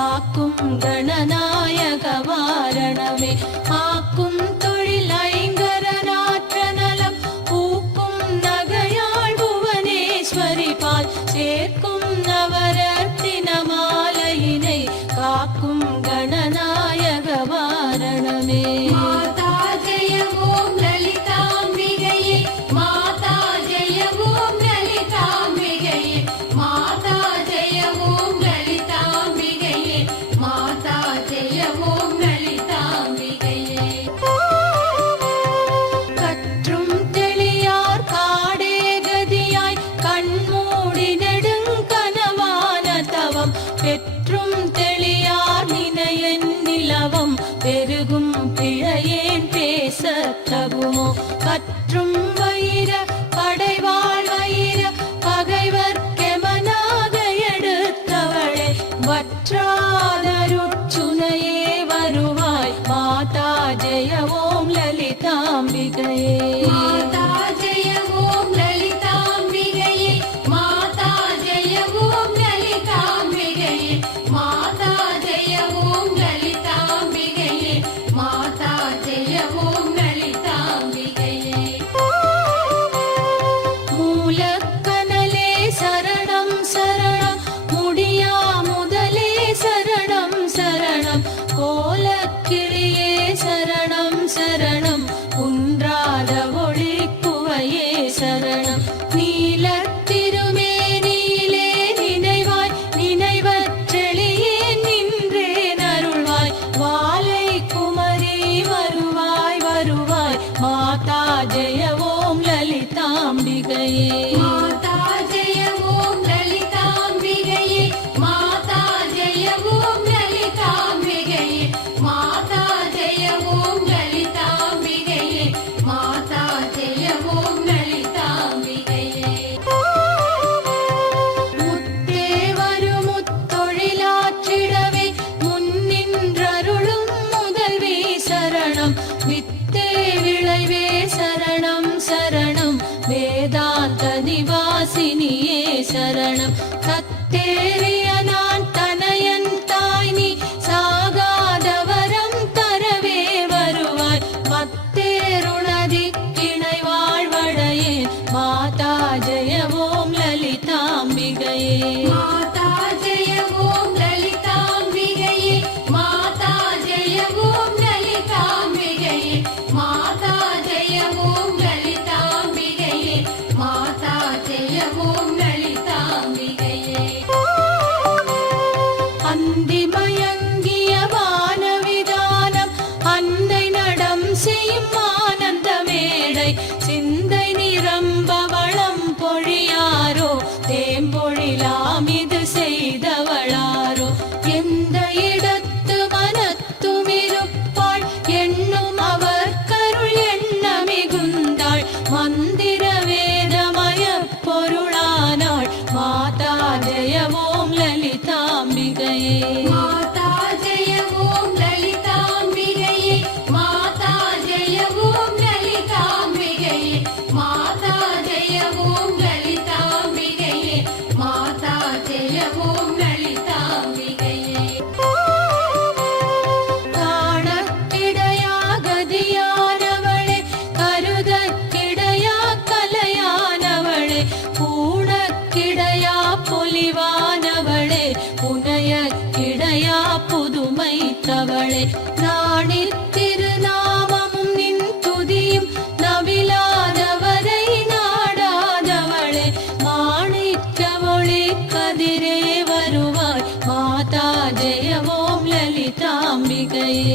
காக்கும் கணநாயக வாரணமே. ஆக்கும் தொழிலைங்கரநாற்றநலம் ஊக்கும் நகையாள் புவனேஸ்வரி பால். சேர்க்கும் நவரத்தினமாலையினை காக்கும் கணநாயக வாரணமே. சரண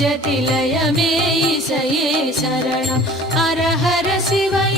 जतिलय मे सह शरण अर हर शिवय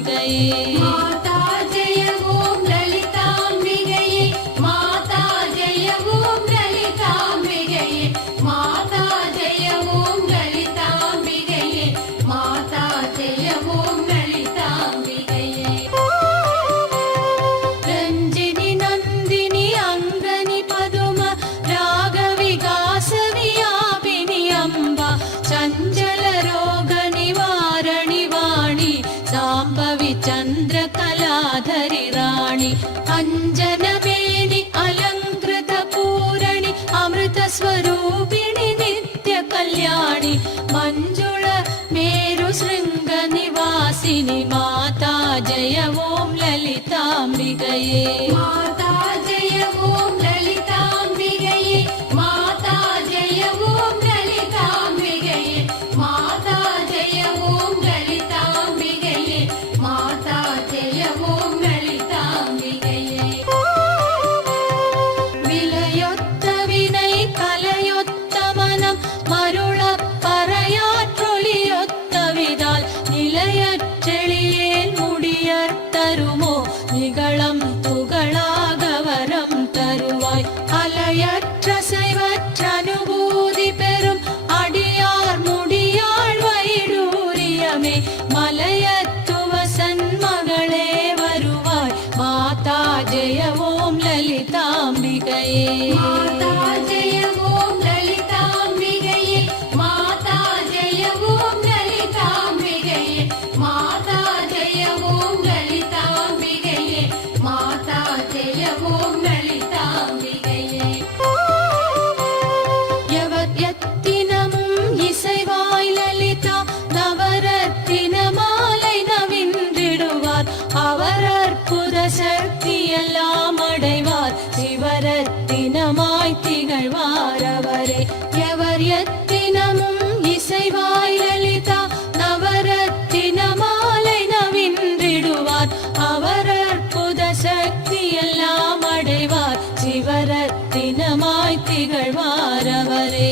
गए கையே मलयत्वसन्मे वार माता जयौं ललिता माता जयम् ललिता माता जयों ललिता माता जयम् ललिता தினமாய் திகழ்வாரவரே